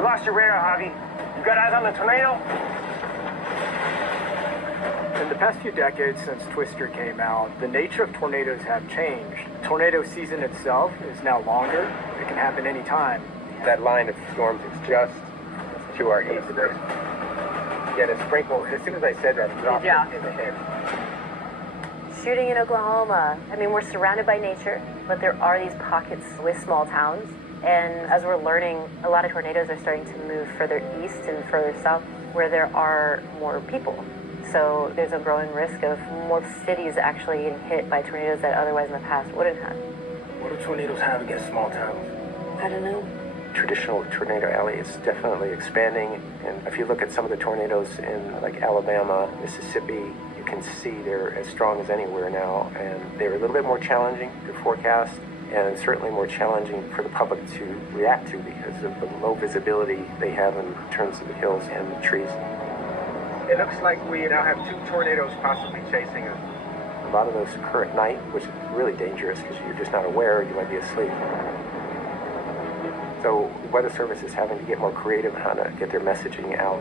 We lost your radar, Javi. You got eyes on the tornado? In the past few decades since Twister came out, the nature of tornadoes have changed. Tornado season itself is now longer. It can happen anytime. That line of storms is just to our east. Yeah, the sprinkle, as soon as I said that, it dropped in the head. Shooting in Oklahoma. I mean, we're surrounded by nature, but there are these pockets with small towns. And as we're learning, a lot of tornadoes are starting to move further east and further south where there are more people. So there's a growing risk of more cities actually getting hit by tornadoes that otherwise in the past wouldn't have. What do tornadoes have against small towns? I don't know. Traditional tornado alley is definitely expanding. And if you look at some of the tornadoes in like Alabama, Mississippi, you can see they're as strong as anywhere now. And they're a little bit more challenging to forecast and certainly more challenging for the public to react to because of the low visibility they have in terms of the hills and the trees. It looks like we now have 2 tornadoes possibly chasing us. A lot of those occur at night, which is really dangerous because you're just not aware, you might be asleep. So the Weather Service is having to get more creative on how to get their messaging out,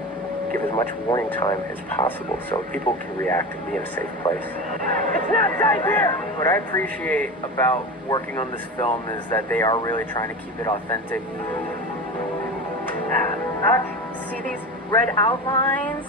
give as much warning time as possible so people can react and be in a safe place. It's not safe here! What I appreciate about working on this film is that they are really trying to keep it authentic. See these red outlines?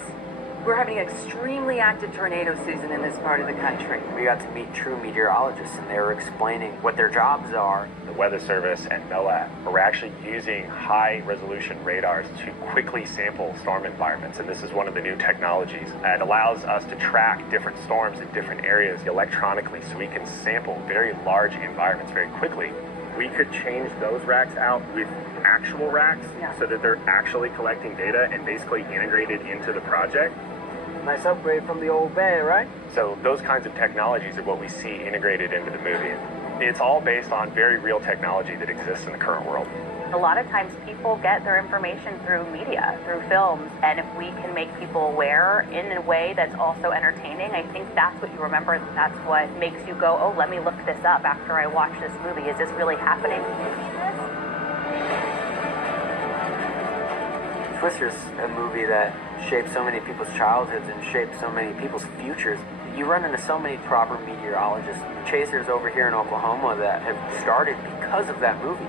We're having an extremely active tornado season in this part of the country. We got to meet true meteorologists and they were explaining what their jobs are. The Weather Service and NOAA are actually using high-resolution radars to quickly sample storm environments, and this is one of the new technologies. It allows us to track different storms in different areas electronically so we can sample very large environments very quickly. We could change those racks out with actual racks so that they're actually collecting data and basically integrated into the project. Nice upgrade from the old bay, right? So those kinds of technologies are what we see integrated into the movie. It's all based on very real technology that exists in the current world. A lot of times people get their information through media, through films, and if we can make people aware in a way that's also entertaining, I think that's what you remember. That's what makes you go, oh, let me look this up after I watch this movie. Is this really happening? Twister's a movie that shaped so many people's childhoods and shaped so many people's futures. You run into so many proper meteorologists, chasers over here in Oklahoma that have started because of that movie.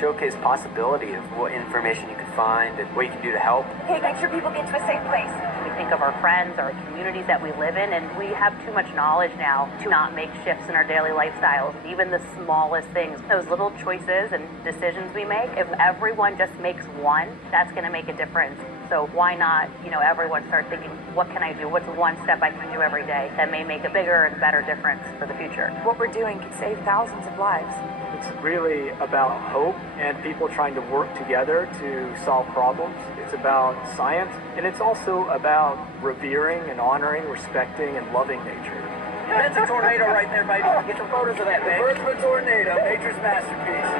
Showcase possibility of what information you can find and what you can do to help. Hey, make sure people get to a safe place. We think of our friends, our communities that we live in, and we have too much knowledge now to not make shifts in our daily lifestyles. Even the smallest things, those little choices and decisions we make, if everyone just makes one, that's going to make a difference. So why not, everyone start thinking, what can I do? What's one step I can do every day that may make a bigger and better difference for the future? What we're doing can save thousands of lives. It's really about hope and people trying to work together to solve problems. It's about science, and it's also about revering and honoring, respecting, and loving nature. That's a tornado right there, baby. Get some photos of that, baby. Birth of a tornado, nature's masterpiece.